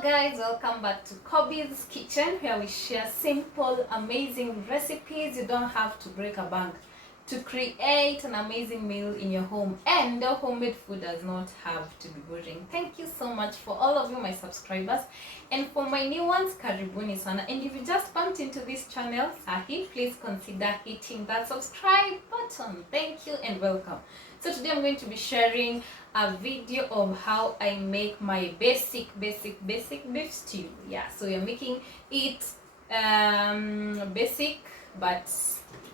Hello guys, welcome back to Kobe's Kitchen, where we share simple, amazing recipes. You don't have to break a bank to create an amazing meal in your home, and the homemade food does not have to be boring. Thank you so much for all of you, my subscribers, and for my new ones, karibuni sana. And if you just bumped into this channel, sahi, please consider hitting that subscribe button. Thank you and welcome. So today I'm going to be sharing a video of how I make my basic beef stew. Yeah, so we're making it basic but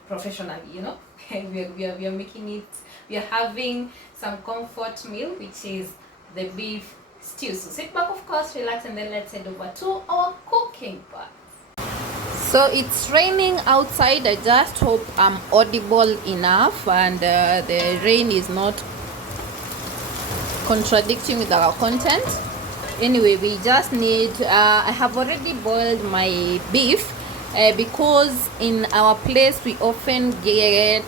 professionally, you know. we are making it, we are having some comfort meal, which is the beef stew. So sit back, of course, relax, and then let's head over to our cooking part. So it's raining outside. I just hope I'm audible enough and the rain is not contradicting with our content. Anyway, we just need I have already boiled my beef because in our place we often get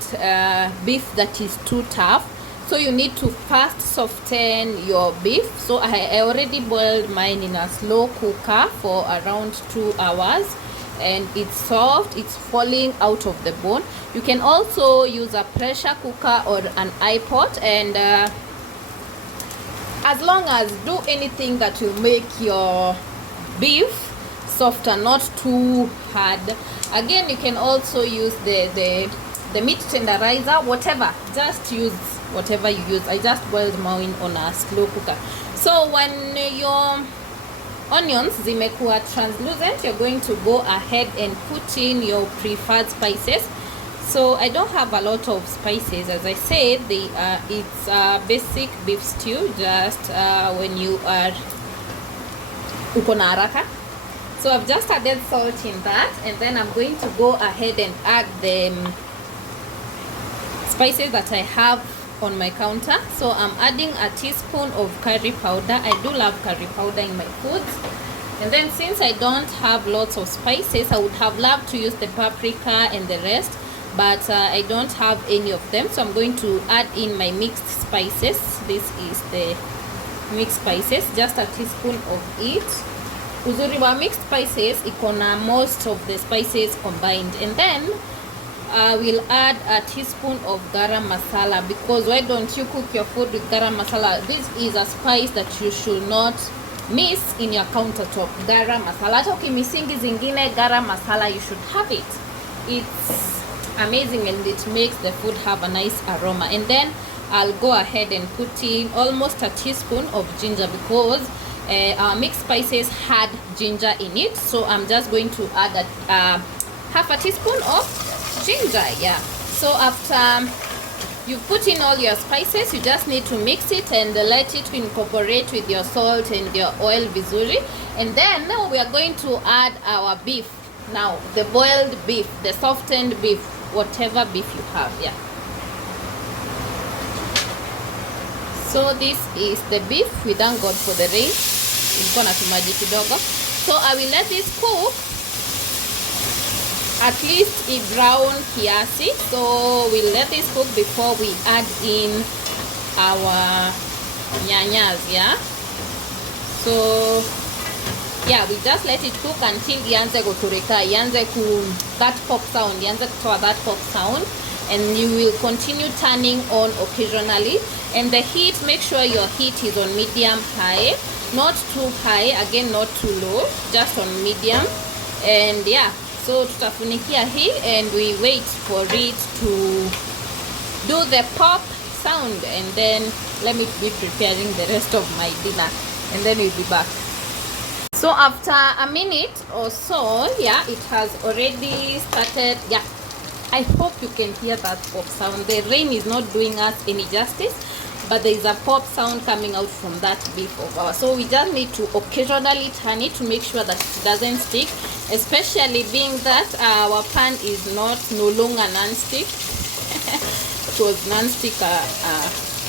beef that is too tough, so you need to first soften your beef. So I already boiled mine in a slow cooker for around 2 hours, and it's soft, it's falling out of the bone. You can also use a pressure cooker or an iPot, and as long as do anything that will make your beef softer, not too hard. Again, you can also use the meat tenderizer, whatever, just use whatever you use. I just boiled mine on a slow cooker. So when your onions zimekuwa translucent, you're going to go ahead and put in your preferred spices. So I don't have a lot of spices, as I said. It's a basic beef stew, just when you are uko na haraka. So I've just added salt in that, and then I'm going to go ahead and add the spices that I have on my counter. So I'm adding a teaspoon of curry powder. I do love curry powder in my foods. And then since I don't have lots of spices, I would have loved to use the paprika and the rest, but I don't have any of them. So I'm going to add in my mixed spices. This is the mixed spices, just a teaspoon of it. Uzuri wa mixed spices ikona most of the spices combined. And then we'll add a teaspoon of garam masala, because why don't you cook your food with garam masala? This is a spice that you should not miss in your countertop. Garam masala, hata ukimisingi zingine, garam masala, you should have it. It's amazing and it makes the food have a nice aroma. And then I'll go ahead and put in almost a teaspoon of ginger, because our mixed spices had ginger in it. So I'm just going to add half a teaspoon of ginger. Yeah, so after you put in all your spices, you just need to mix it and let it incorporate with your salt and your oil vizuri. And then now we are going to add our beef. Now the boiled beef, the softened beef, whatever beef you have. Yeah, so this is the beef. We thank God for the rain. Ilikuwa na tumaji kidogo. So I will let this cook at least a brown kiasi. So we'll let this cook before we add in our nyanyas. Yeah, so yeah, we just let it cook until ianze kuturika, ianze that pop sound, ianze kutoa that pop sound, and you will continue turning on occasionally. And the heat, make sure your heat is on medium high, not too high, again not too low, just on medium. And yeah, so tutafunikia hii and we wait for it to do the pop sound, and then let me be preparing the rest of my dinner, and then we'll be back. So after a minute or so, yeah, it has already started. Yeah, I hope you can hear that pop sound. The rain is not doing us any justice, but there is a pop sound coming out from that beef of ours. So we just need to occasionally turn it to make sure that it doesn't stick, especially being that our pan is no longer non-stick. It was non-stick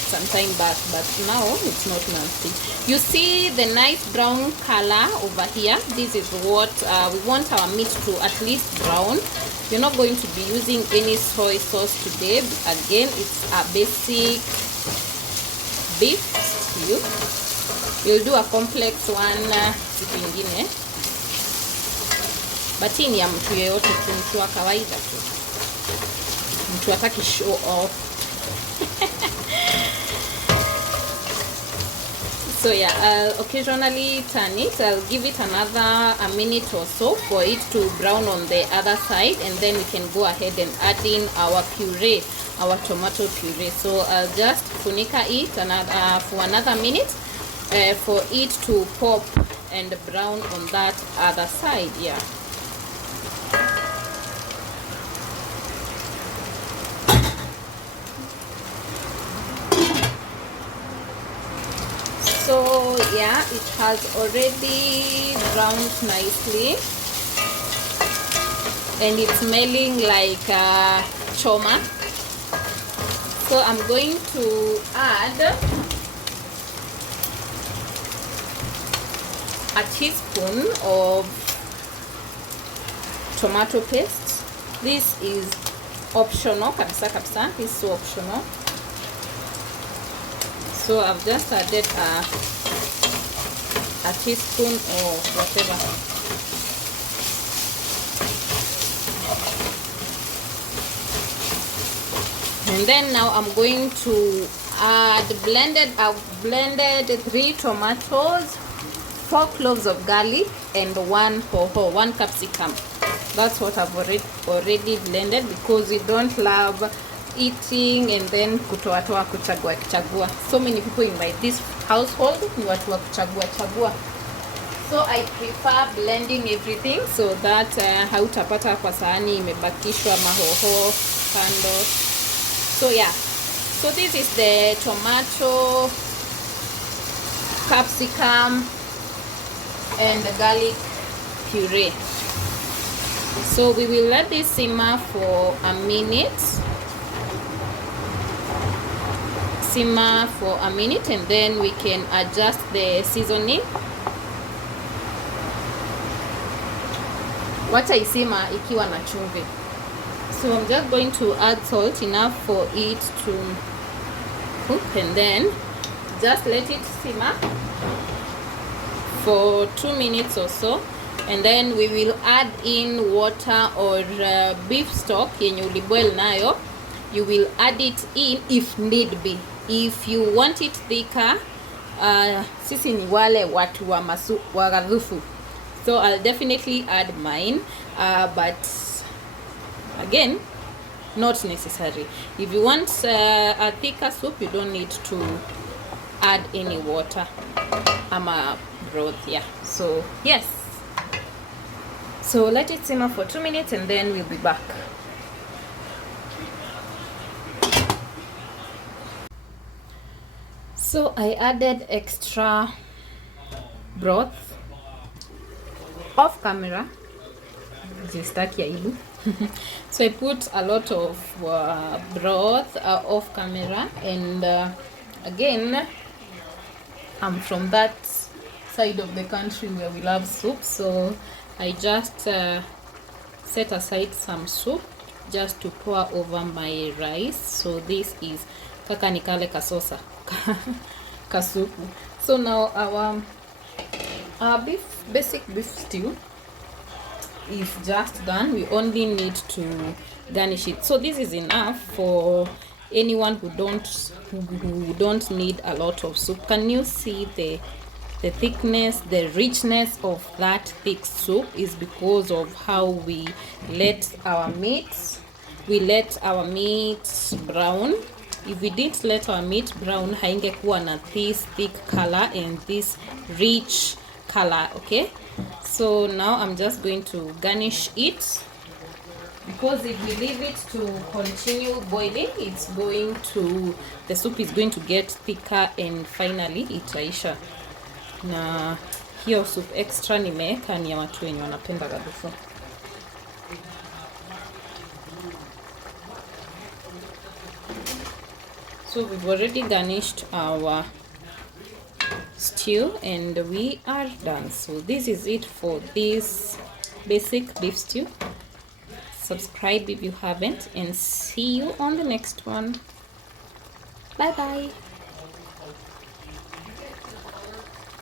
some time back, but now it's not non-stick. You see the nice brown color over here. This is what we want our meat to at least brown. You're not going to be using any soy sauce today. Again, it's a basic beef stew. we'll do a complex one siku ingine, but hii ni ya mtu yeyote tu, mtu wa kawaida tu, mtu hataki show off. So yeah, I'll occasionally turn it. I'll give it another a minute or so for it to brown on the other side, and then we can go ahead and add in our puree, our tomato puree. So I'll just funika it for another minute for it to pop and brown on that other side. Yeah. So yeah, it has already browned nicely, and it's smelling like choma. So I'm going to add a teaspoon of tomato paste. This is optional, kabisa kabisa. This is so optional. So I've just added a teaspoon or whatever. And then now I'm going to add I've blended 3 tomatoes, 4 cloves of garlic, and 1 hoho, 1 capsicum. That's what I've already blended, because we don't love eating and then kutoatoa kuchagua. So many people in this household ni watu wa kuchagua. So I prefer blending everything so that hautapata kwa sahani imebakishwa mahoho kando. So yeah, so this is the tomato, capsicum, and the garlic puree. So we will let this simmer for a minute. And then we can adjust the seasoning. Wacha isima ikiwa na chumvi. So I'm just going to add salt enough for it to cook, and then just let it simmer for 2 minutes or so, and then we will add in water or beef stock yenye uliboil nayo. You will add it in if need be. If you want it thicker, sisi ni wale watu wa wagadhufu, so I'll definitely add mine, but again, not necessary. If you want a thicker soup, you don't need to add any water ama broth. Yeah, so yes, so let it simmer for 2 minutes and then we'll be back. So I added extra broth off camera. So I put a lot of broth off camera, and again, I'm from that side of the country where we love soup, so I just set aside some soup just to pour over my rice. So this is kaka nikale kasosa kasupu. So now our basic beef stew is just done. We only need to garnish it. So this is enough for anyone who don't need a lot of soup. Can you see the thickness, the richness of that thick soup is because of how we let our meats brown. If we didn't let our meat brown, haingekuwa na this thick color and this rich color. Okay, so now I'm just going to garnish it, because if we leave it to continue boiling, the soup is going to get thicker and finally itaisha. Na hiyo soup extra nimeweka ni ya watu wenye wanapenda gadufu. So we've already garnished our stew and we are done. So this is it for this basic beef stew. Subscribe if you haven't, and see you on the next one. Bye bye.